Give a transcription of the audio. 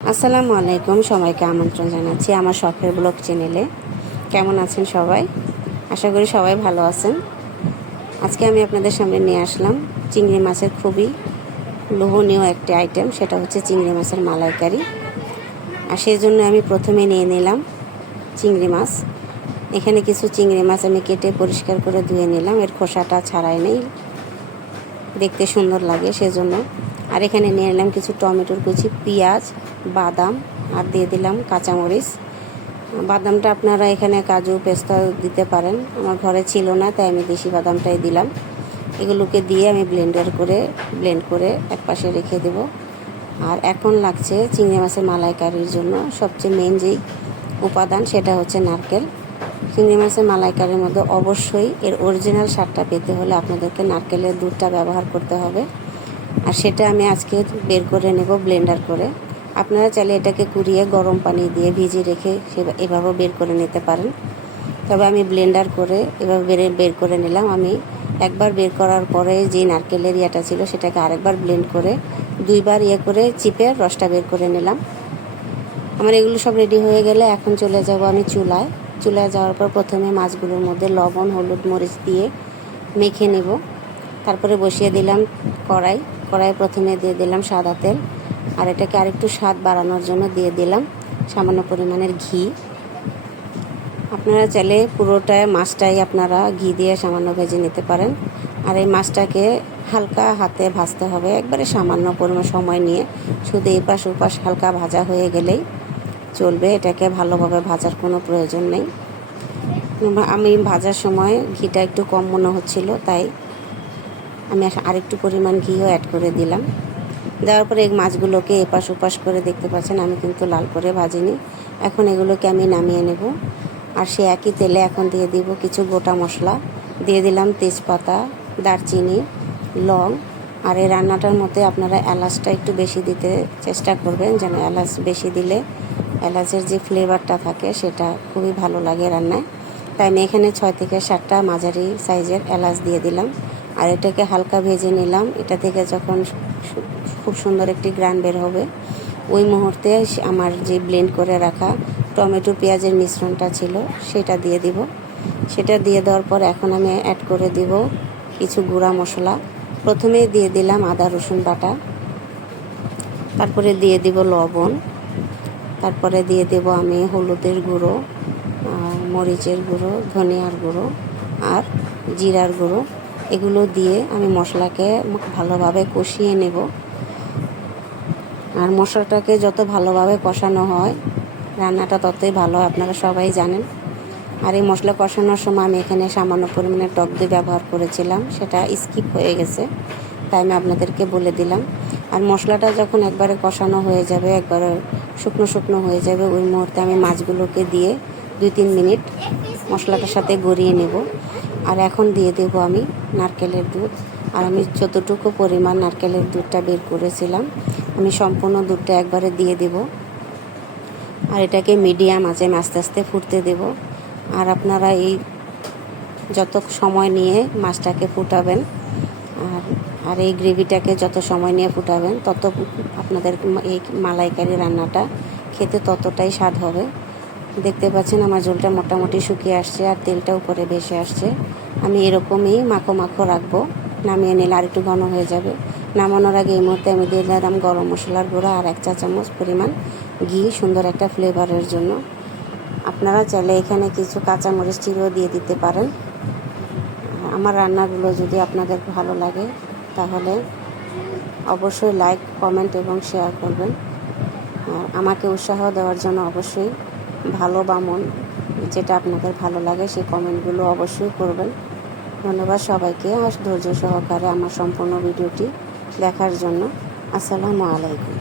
আসসালামু আলাইকুম, সবাইকে আমন্ত্রণ জানাচ্ছি আমার শখের ব্লগ চ্যানেলে। কেমন আছেন সবাই? আশা করি সবাই ভালো আছেন। আজকে আমি আপনাদের সামনে নিয়ে আসলাম চিংড়ি মাছের খুবই লোভনীয় একটি আইটেম, সেটা হচ্ছে চিংড়ি মাছের মালাইকারি। আর সেই জন্য আমি প্রথমে নিয়ে নিলাম চিংড়ি মাছ। এখানে কিছু চিংড়ি মাছ আমি কেটে পরিষ্কার করে ধুয়ে নিলাম, এর খোসাটা ছাড়াই নেই, দেখতে সুন্দর লাগে সেজন্য। আর এখানে নিয়ে নিলাম কিছু টমেটোর কুচি, পেঁয়াজ, বাদাম, আর দিয়ে দিলাম কাঁচামরিচ। বাদামটা আপনারা এখানে কাজু পেস্তা দিতে পারেন, আমার ঘরে ছিল না তাই আমি দেশি বাদামটাই দিলাম। এগুলোকে দিয়ে আমি ব্লেন্ড করে একপাশে রেখে দেব। আর এখন লাগছে চিংড়ি মাছের মালাইকারির জন্য সবচেয়ে মেন যেই উপাদান, সেটা হচ্ছে নারকেল। চিংড়ি মাছের মালাইকারির মধ্যে অবশ্যই এর অরিজিনাল স্বাদটা পেতে হলে আপনাদেরকে নারকেলের দুধটা ব্যবহার করতে হবে। আর সেটা আমি আজকে বের করে নেব ব্লেন্ডার করে। আপনারা চাইলে এটাকে কুড়িয়ে গরম পানি দিয়ে ভিজিয়ে রেখে এভাবেও বের করে নিতে পারেন। তবে আমি ব্লেন্ডার করে এভাবে বের করে নিলাম। আমি একবার বের করার পরে যে নারকেলের ইয়াটা ছিল সেটাকে আরেকবার ব্লেন্ড করে দুইবার করে চিপে রসটা বের করে নিলাম। আমার এগুলো সব রেডি হয়ে গেলে এখন চলে যাব আমি চুলায় যাওয়ার পর প্রথমে মাছগুলোর মধ্যে লবণ, হলুদ, মরিচ দিয়ে মেখে নেব। তারপরে বসিয়ে দিলাম কড়াই প্রথমে দিয়ে দিলাম সাদা তেল, আর এটাকে আরেকটু স্বাদ বাড়ানোর জন্য দিয়ে দিলাম সামান্য পরিমাণের ঘি। আপনারা চাইলে পুরোটায় মাছটাই আপনারা ঘি দিয়ে সামান্য ভেজে নিতে পারেন। আর এই মাছটাকে হালকা হাতে ভাজতে হবে, একবারে সামান্য পরিমাণ সময় নিয়ে, শুধু এপাশ ওপাশ হালকা ভাজা হয়ে গেলেই চলবে। এটাকে ভালোভাবে ভাজার কোনো প্রয়োজন নেই। আমি ভাজার সময় ঘিটা একটু কম মনে হচ্ছিল, তাই আমি আরেকটু পরিমাণ ঘিও অ্যাড করে দিলাম। দেওয়ার পরে এই মাছগুলোকে এপাশ ওপাশ করে দেখতে পাচ্ছেন আমি কিন্তু লাল করে ভাজিনি। এখন এগুলোকে আমি নামিয়ে নেব। আর সে একই তেলে এখন দিয়ে দিব কিছু গোটা মশলা, দিয়ে দিলাম তেজপাতা, দারচিনি, লং। আর এই রান্নাটার মধ্যে আপনারা এলাচটা একটু বেশি দিতে চেষ্টা করবেন, যেন এলাচ বেশি দিলে এলাচের যে ফ্লেভারটা থাকে সেটা খুবই ভালো লাগে রান্নায়। তাই আমি এখানে 6 থেকে 7টা মাঝারি সাইজের এলাচ দিয়ে দিলাম। আর এটাকে হালকা ভেজে নিলাম। এটা থেকে যখন খুব সুন্দর একটি গ্রান বের হবে, ওই মুহূর্তে আমার যে ব্লেন্ড করে রাখা টমেটো পেঁয়াজের মিশ্রণটা ছিল সেটা দিয়ে দিব। সেটা দিয়ে দেওয়ার পর এখন আমি অ্যাড করে দিব কিছু গুঁড়া মশলা। প্রথমেই দিয়ে দিলাম আদা রসুন বাটা, তারপরে দিয়ে দিব লবণ, তারপরে দিয়ে দেব আমি হলুদের গুঁড়ো, মরিচের গুঁড়ো, ধনিয়ার গুঁড়ো আর জিরার গুঁড়ো। এগুলো দিয়ে আমি মশলাকে ভালোভাবে কষিয়ে নেব। আর মশলাটাকে যত ভালোভাবে কষানো হয় রান্নাটা ততই ভালো হয়, আপনারা সবাই জানেন। আর এই মশলা কষানোর সময় আমি এখানে সামান্য পরিমাণে টক দই ব্যবহার করেছিলাম, সেটা স্কিপ হয়ে গেছে, তাই আমি আপনাদেরকে বলে দিলাম। আর মশলাটা যখন একবারে কষানো হয়ে যাবে, একবারে শুকনো হয়ে যাবে, ওই মুহূর্তে আমি মাছগুলোকে দিয়ে 2-3 মিনিট মশলাটার সাথে গড়িয়ে নেব। আর এখন দিয়ে দেব আমি নারকেলের দুধ। আর আমি যতটুকু পরিমাণ নারকেলের দুধটা বের করেছিলাম আমি সম্পূর্ণ দুধটা একবারে দিয়ে দেব। আর এটাকে মিডিয়াম আঁচে আস্তে আস্তে ফুটতে দেব। আর আপনারা এই যত সময় নিয়ে মাছটাকে ফুটাবেন আর এই গ্রেভিটাকে যত সময় নিয়ে ফুটাবেন, তত আপনাদের এই মালাইকারি রান্নাটা খেতে ততটাই স্বাদ হবে। দেখতে পাচ্ছেন আমার ঝোলটা মোটামুটি শুকিয়ে আসছে আর তেলটা উপরে ভেসে আসছে। আমি এরকমই মাখো রাখবো, নামিয়ে নিলে আর একটু ঘন হয়ে যাবে। নামানোর আগে এই মুহূর্তে আমি দিয়ে দিলাম গরম মশলার গুঁড়া আর 1 চা চামচ পরিমাণ ঘি, সুন্দর একটা ফ্লেভারের জন্য। আপনারা চাইলে এখানে কিছু কাঁচামরিচ চিড়েও দিয়ে দিতে পারেন। আমার রান্নাগুলো যদি আপনাদের ভালো লাগে তাহলে অবশ্যই লাইক, কমেন্ট এবং শেয়ার করবেন। আর আমাকে উৎসাহ দেওয়ার জন্য অবশ্যই ভালো বা মন যেটা আপনাদের ভালো লাগে সেই কমেন্টগুলো অবশ্যই করবেন। ধন্যবাদ সবাইকে আর ধৈর্য সহকারে আমার সম্পূর্ণ ভিডিওটি দেখার জন্য। আসসালামু আলাইকুম।